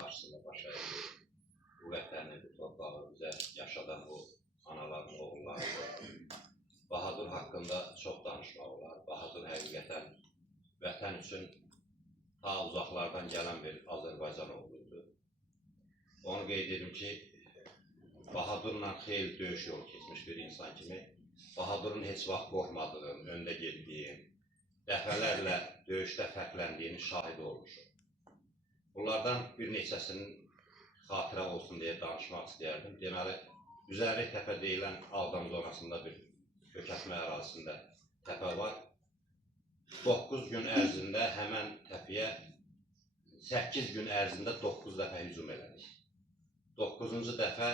qarşısında baş əydi. Bu vətəni, bu torpağı bizə yaşadan o anaların oğulları. Bahadur haqqında çox danışmaq olar. Bahadur həqiqətən vətən üçün ta uzaqlardan gələn bir Azərbaycan oğluydu. Onu qeyd edim ki, Bahadurla xeyli döyüş yolu keçmiş bir insan kimi, Bahadurun heç vaxt qorxmadığın, öndə getdiyin, dəfələrlə döyüşdə fərqləndiyinin şahidi olmuşum. Bunlardan bir neçəsinin xatirə olsun deyə danışmaq istəyərdim. Deməli, Üzərlik təpə deyilən Ağdam zonasında bir kökəsmə ərazisində təpə var. 9 gün ərzində həmən təpəyə 8 gün ərzində 9 dəfə hücum elədik. 9-cu dəfə,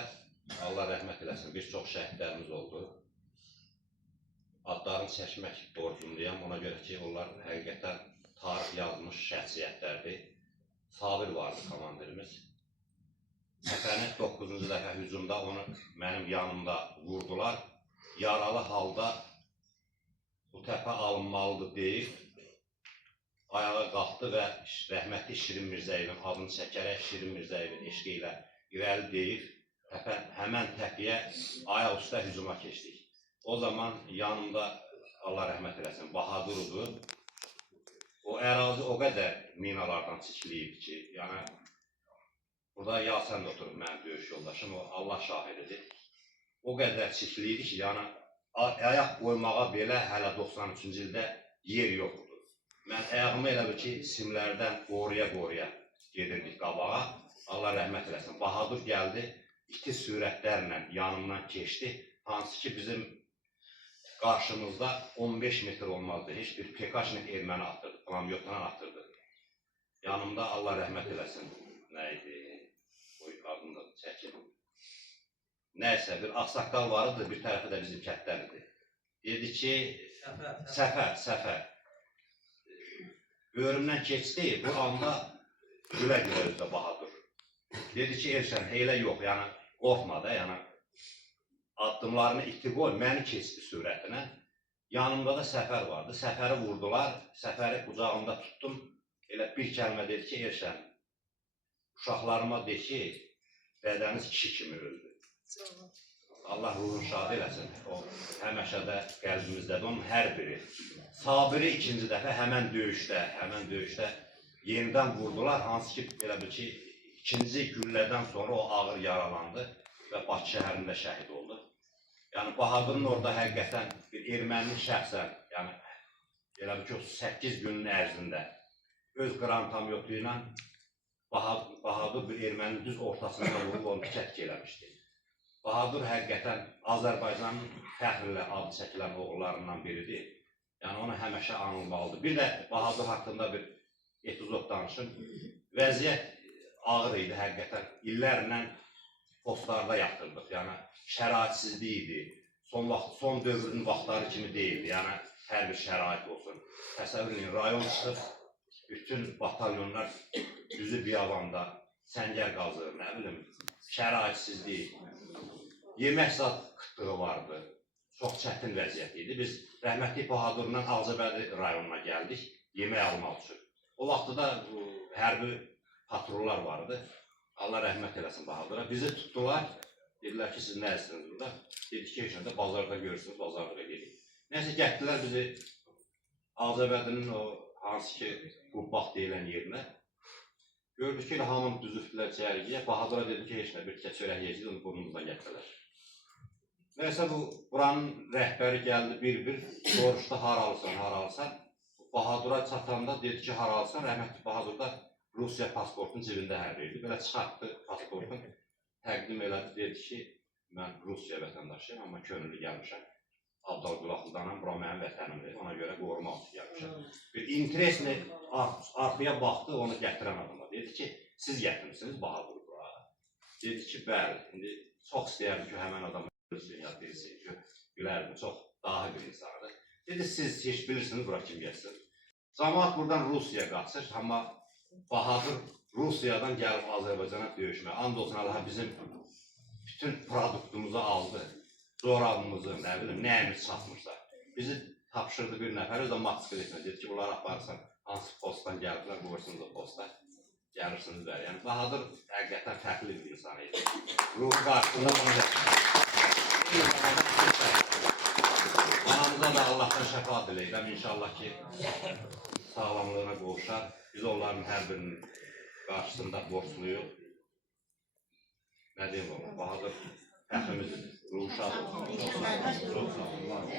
Allah rəhmət eləsin, bir çox şəhidlərimiz oldu. Adlarını çəkmək borcundayam, ona görə ki, onlar həqiqətən tarix yazmış şəxsiyyətlərdir. Sabir vardı komandirimiz. Təpənin 9-cu dəfə hücumda onu mənim yanımda vurdular. Yaralı halda bu təpə alınmalıdır deyib, ayağa qalxdı və rəhmətli Şirin Mirzəyevin adını çəkərək Şirin Mirzəyevin eşqi ilə irəli deyib, həmən təpəyə ayaq üstə hücuma keçdik. O zaman yanımda, Allah rəhmət eləsin, Bahadurdur. O ərazi o qədər minalardan çəkiliyib ki, yəni, burada Yasən də oturub mənim döyüş yoldaşım, o Allah şahididir. O qədər çəkiliydi ki, yəni, ayaq qoymağa belə hələ 93-cü ildə yer yoxdur. Mən ayağımı elə bir ki, simlərdən qoruya-qoruya gedirdik qabağa. Allah rəhmət eləsin. Bahadur gəldi, iti sürətlərlə yanımdan keçdi. Hansı ki, bizim qarşımızda 15 metr olmazdı. Heç bir PKŞnik erməni atırdı, plamyotdan atırdı. Yanımda Allah rəhmət eləsin. Nə idi? Qoy adını da çəkin. Nəysə, bir ağsaqqal vardı, bir tərəfi də bizim kətləridir. Dedi ki, Səfər. Böyrümdən keçdi, bu anda gülə-gülə özdə Bahadur. Dedi ki, Elşən, heylə yox, yəni qorxma da, yəni addımlarını iti qoy, məni keçdi sürətinə. Yanımda da Səfər vardı, Səfəri vurdular, Səfəri qucağımda tutdum. Elə bir kəlmə dedi ki, Elşən, uşaqlarıma de ki, bədəniz kişi kimi öldü. Allah ruhunu şad eləsin, o həməşə də qəlbimizdədir, onun hər biri. Sabiri ikinci dəfə həmən döyüşdə yenidən vurdular, hansı ki, elə bil ki, ikinci güllədən sonra o ağır yaralandı və Bakı şəhərində şəhid oldu. Yəni, Bahadurun orada həqiqətən bir erməninin şəxsən, yəni, elə bil ki, 8 günün ərzində öz qrantamyotu ilə Bahadur bir erməninin düz ortasında vurub onu tətk eləmişdi. Bahadur həqiqətən Azərbaycanın fəxrlə adı çəkilən oğullarından biridir. Yəni, onu həməşə anılmalıdır. Bir də Bahadur haqqında bir epizod danışım. Vəziyyət ağır idi həqiqətən. İllərlə postlarda yatırdıq. Yəni, şəraitsizlik idi. Son dövrün vaxtları kimi deyildi. Yəni, hər bir şərait olsun. Təsəvvür edin, rayon çıxıb, bütün batalyonlar düzü biyavanda, səngər qazır, nə bilim, şəraitsizlik. Yemək zat qıtlığı vardı, çox çətin vəziyyət idi. Biz rəhmətli Bahadurla Ağcabədi rayonuna gəldik, yemək almaq üçün. O vaxtda da hərbi patrollar vardı. Allah rəhmət eləsin Bahadura. Bizi tutdular, dedilər ki, siz nə istəniz burada? Dedik ki, heç bazarda görürsünüz, bazarda gedik. Nəysə, getdilər bizi Ağcabədinin o hansı ki, Qurbax deyilən yerinə. Gördük ki, hamını düzültdülər çəyərliyə. Bahadura dedim ki, heç nə, bir çörək yeyəcək, onu burnumuzdan gətirdilər. Nəysə, buranın rəhbəri gəldi bir-bir, soruşdu, haralsan. Bahadura çatanda dedi ki, haralsan, rəhmətli Bahadur da Rusiya pasportunun cibində hərliydi. Belə çıxartdı pasportun, təqdim elədi, dedi ki, mən Rusiya vətəndaşıyım, amma könüllü gəlmişəm. Abdalqulaqlıdanam, bura mənim vətənimdir, ona görə qorumaq üçün gəlmişəm. Bir interesini arxaya baxdı, onu gətirən adama. Dedi ki, siz gətirmişsiniz Bahadur bura. Dedi ki, bəli, indi çox istəyərdim ki, həmən adam birisi ki, bilərdim, çox dahi bir insandır. Dedi, siz heç bilirsiniz, bura kim gəlsin. Cəmaət buradan Rusiyaya qaçır, amma Bahadur Rusiyadan gəlib Azərbaycana döyüşmək. And olsun, Allah bizim bütün produktumuzu aldı, zorabımızı, nə bilim, nəyimiz çatmışsa. Bizi tapşırdı bir nəfər, o da Moskva etmə. Dedi ki, bunları aparırsan, hansı postdan gəldilər, qoyursunuz o posta. gəlirsiniz bəli. Yəni Bahadır həqiqətən fərqli bir insan idi. Ruh qarşısında bunu anamıza da Allahdan şəfa diləyirəm. İnşallah ki, sağlamlığına qovuşar. Biz onların hər birinin qarşısında borçluyuq. Nə deyim oğlum, Bahadır fəxrimizdir. Ruh şad olsun. Çox sağ olun.